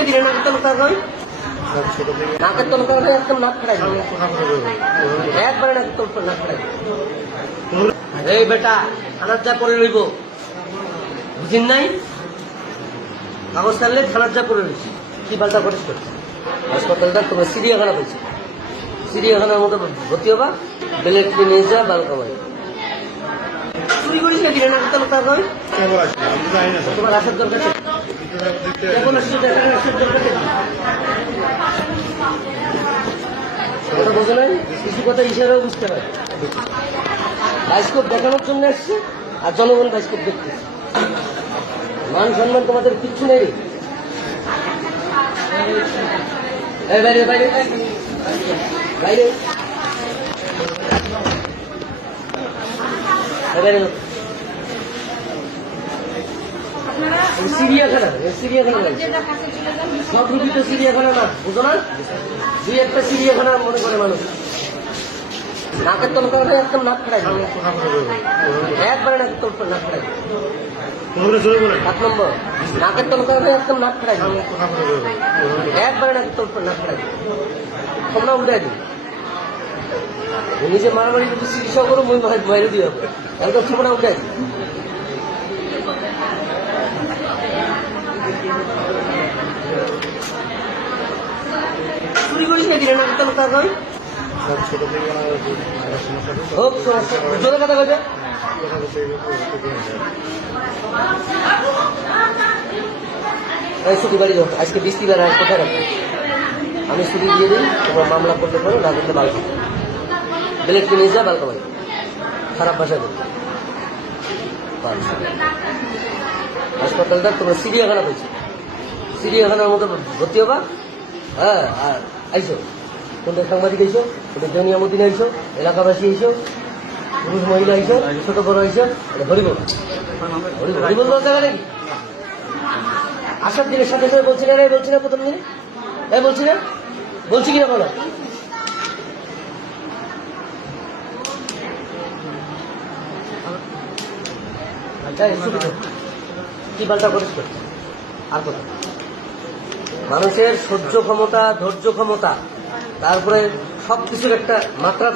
করেছে দিলে নাকের তল তার নয় নাকের তল তার নয় একদম নাক ফেরাই আমি কথা বলে দেবো একবারে নাকের তল নাক ফেরাই এই বেটা থানার যা করে রইব বুঝিন নাই? কাগজ থাকলে থানার যা করে রয়েছি কি পাল্টা করিস হাসপাতালটা তোমার চিড়িয়াখানা পেয়েছে চিড়িয়াখানার মতো ভর্তি হবা বেলেট নিয়ে যা বাল কামাই চুরি করিস না তার নয় তোমার আসার দরকার কেবল আসছে কথা বোঝো নাই? কিছু কথা ইশারাও বুঝতে পারে। বাইস্কোপ দেখানোর জন্য আসছে আর জনগণ বাইস্কোপ দেখতে মান সম্মান তোমাদের কিচ্ছু নেই। বাইরে বাইরে বাইরে। বাইরে। সব রুগী তো চিড়িয়াখানা না বুঝো না? দুই একটা মনে করে মানুষ। নাকের তল করে একদম নাক দেবো। একবারে নাকের তল নাক সাত নম্বর। নাকের একদম নাক একবারে নাকের নাক তোমরা উঠাই দিই নিজে মারামারি যদি চিকিৎসা করো মই বাইরে দিয়ে একদম তোমরা উঠাই দিই চুরি করিস না দিলে নাকের তল তার হোক বাড়ি যাও, আজকে বৃষ্টি বেলা কোথায় রাখবে আমি ছুটি দিয়ে দিই, তোমার মামলা করতে পারো, না করতে বাল বেলেট কিনে যা বাল কামাই খারাপ ভাষা দেবে হাসপাতালটা তোমার চিড়িয়াখানা পেয়েছে চিড়িয়াখানার মতো ভর্তি হবা। হ্যাঁ আর আইসো কোনটা সাংবাদিক আইসো কোনটা জনিয়া মদিন আইসো এলাকাবাসী আইসো পুরুষ মহিলা আইসো ছোট বড় আইসো এটা হরিবল হরিবল বলতে গেলে আসার দিনের সাথে সাথে বলছি না বলছি না প্রথম দিনে। এই বলছি না? বলছি কিনা বলো? তো। কি পাল্টা করিস আর কথা। মানুষের সহ্য ক্ষমতা ধৈর্য ক্ষমতা তারপরে সবকিছুর একটা মাত্রা